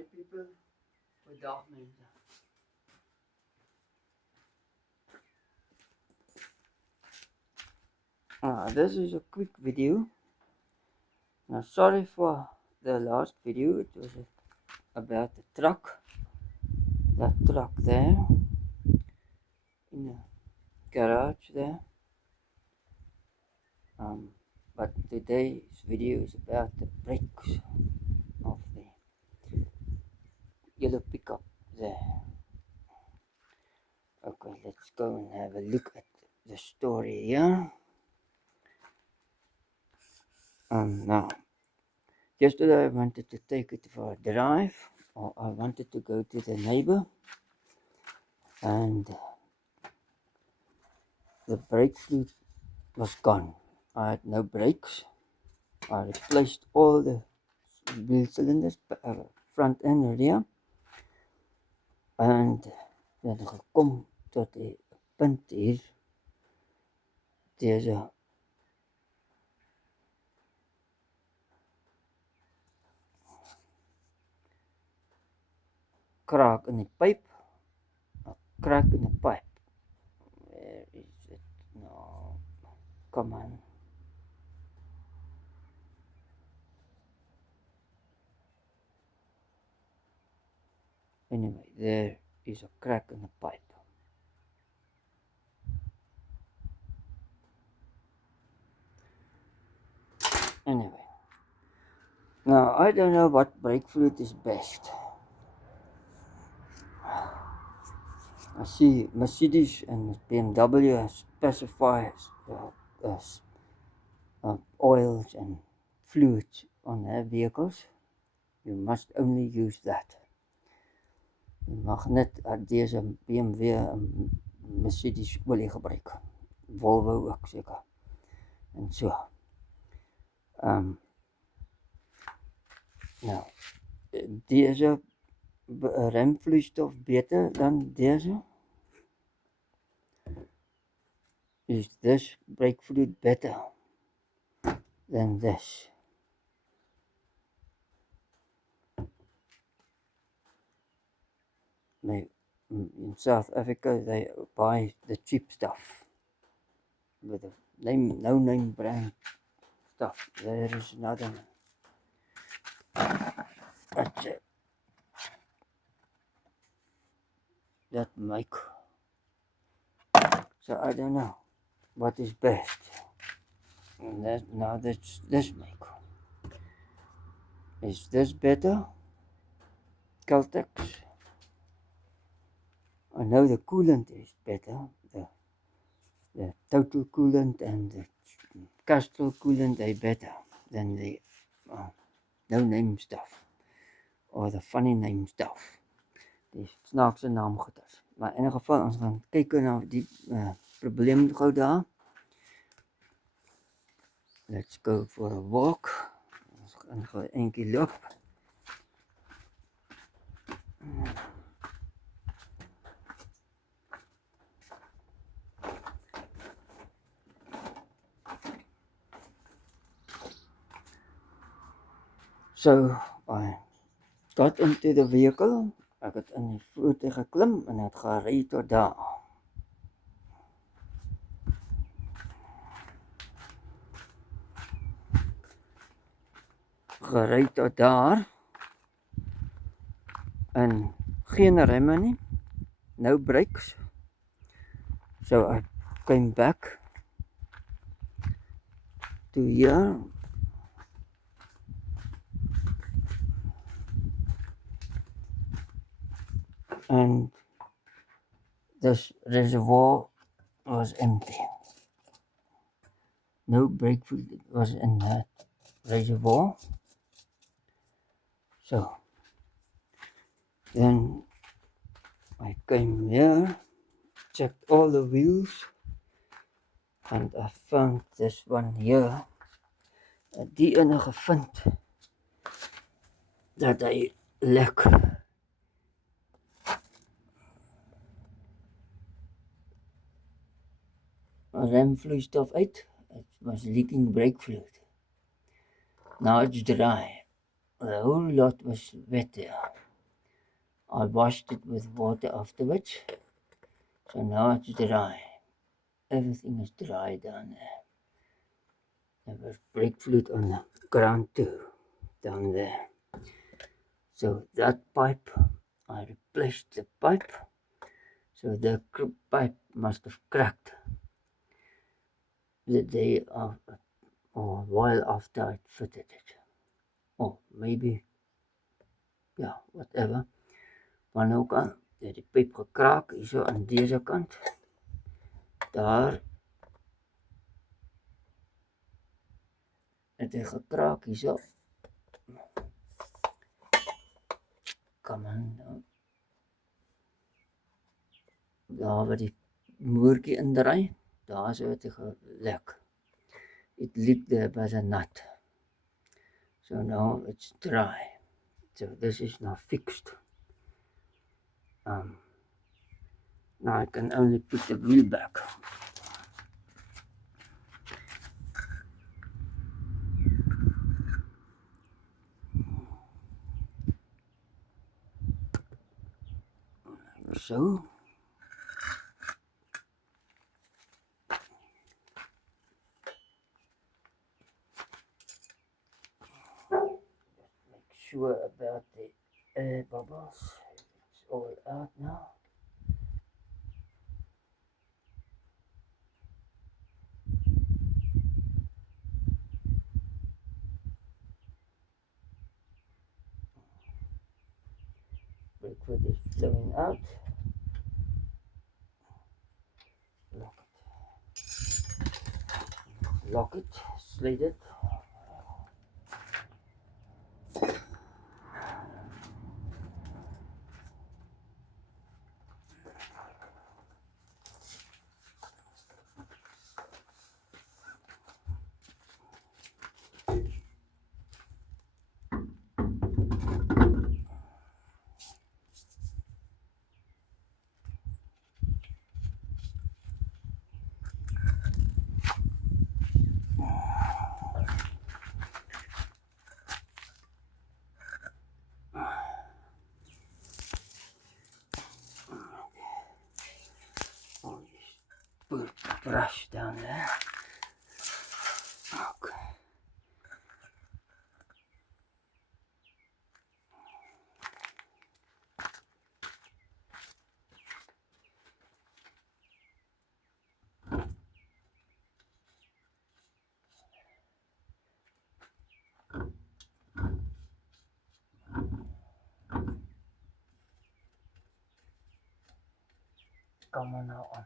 Hi people, goedendag mense. This is a quick video. Now sorry for the last video, it was about the truck. That truck there, in the garage there. But today's video is about the brakes of the yellow pickup there. Okay, let's go and have a look at the story here. Now, yesterday I wanted to take it for a drive, or I wanted to go to the neighbor, and the brake fluid was gone. I had no brakes. I replaced all the wheel cylinders, front and rear, and dan gekom tot die punt hier, deze kraak in die pyp, a crack in the pipe. Where is it now? Come on. Anyway, there is a crack in the pipe. Anyway, now I don't know what brake fluid is best. I see Mercedes and BMW specify oils and fluids on their vehicles. You must only use that. Je mag net deze BMW en Mercedes olie gebruik. Volvo ook seker. En so. Nou, deze remvloeistof beter dan deze? Is this brake fluid better than this? In South Africa, they buy the cheap stuff with the no name brand stuff. There is another one. That's it. That make. So I don't know what is best. And that's this make. Is this better? Caltex. I know the coolant is better. The total coolant and the Castrol coolant are better than the no name stuff or the funny name stuff. Die snaakse naamgoeders. Maar in ieder geval, ons gaan kyk na die probleem gou daar. Let's go for a walk. Ons gaan gou eentjie loop. So, I got into the vehicle. Ek het in die voertuig geklim en het gery tot daar. Gery tot daar. En geen remme nie. No brakes. So I came back to here. And this reservoir was empty. No brake fluid was in that reservoir. So then I came here, checked all the wheels, and I found this one here. Die enige vind dat hy lek. Remvloeistof uit. It was leaking brake fluid. Now it's dry. The whole lot was wet there. I washed it with water afterwards, so now it's dry. Everything is dry down there. There was breadfruit on the ground too, down there. So that pipe, I replaced the pipe. So the pipe must have cracked the day after, or a while after I fitted it. Or maybe, ja, whatever. Maar ook al, het die piep gekraak, hier zo aan deze kant. Daar het hy gekraak hier zo. Come on, nou. Daar waar die moertjie indraai, daar so het hy gelek. It leaked there by the nut. So now it's dry. So this is now fixed. Now I can only put the wheel back. So. Make sure about the air bubbles. It's all out now. Liquid is flowing out. Lock it, slide it. Brush down there. Okay. Come on now on.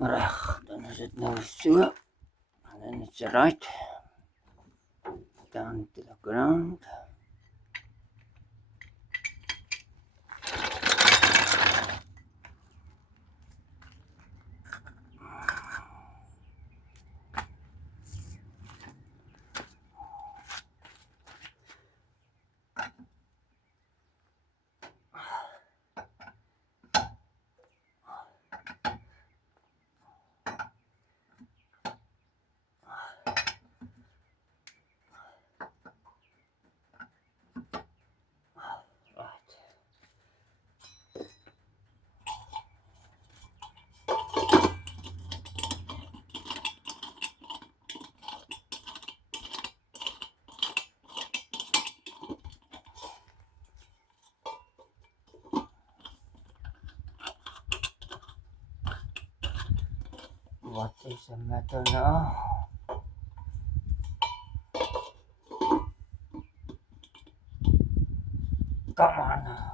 Reg, dan is het nou so. And then it's right down to the ground. What is the matter now? Come on now.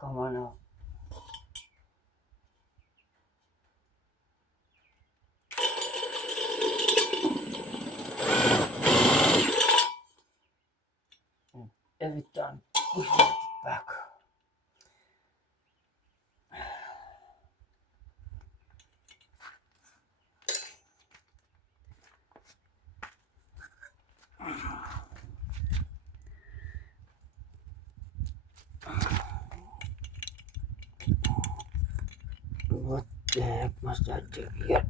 Come on now. Every time push it back. What the heck must I do here?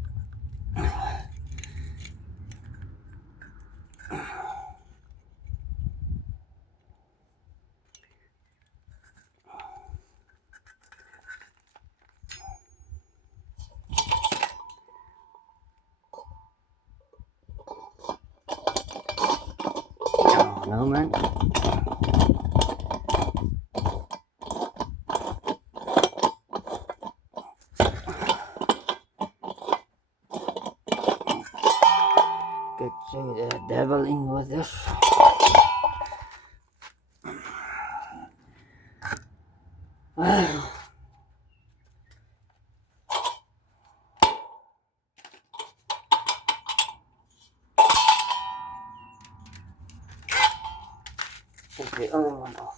Oh, no, man. Could say the devil in with this. Take the other one off.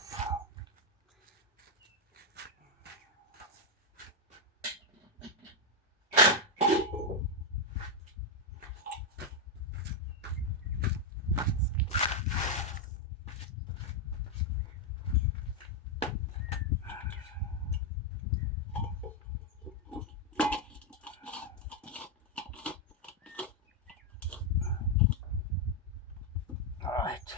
Alright.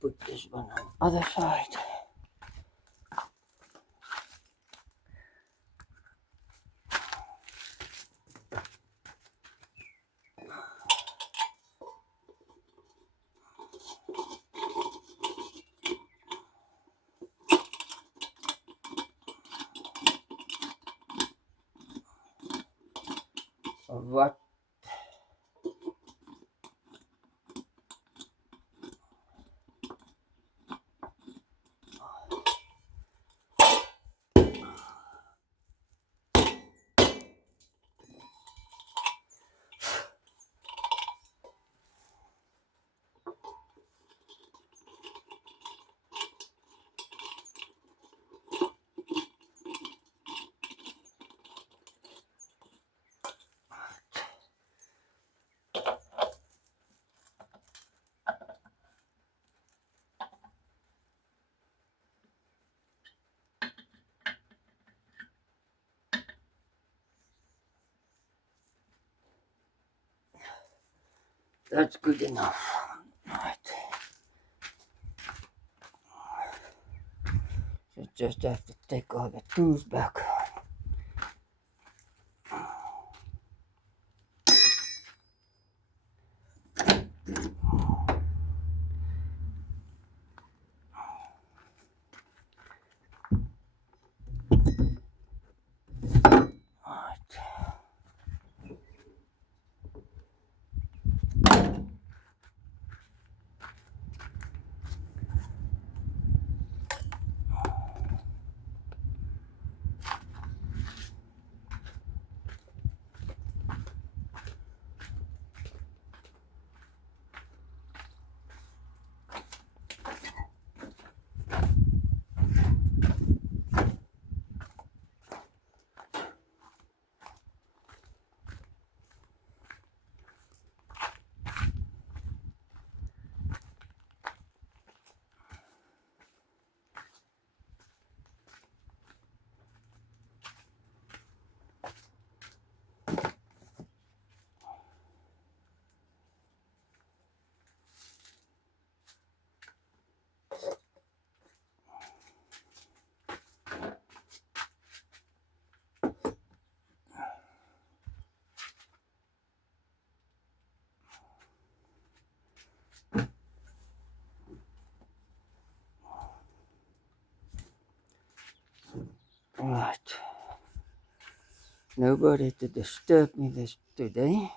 Put this one on the other side. What? That's good enough. Right. So just have to take all the tools back. Right. Nobody to disturb me this today.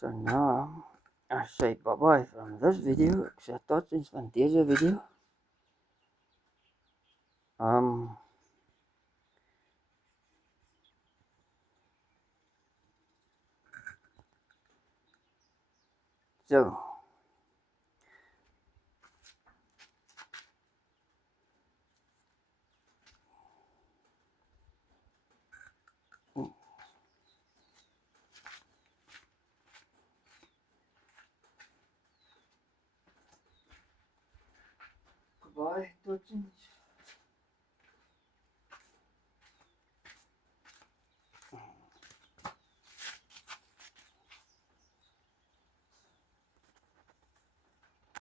So now I say bye-bye from this video. Ek sê totsiens van deze video. So bye, totsiens.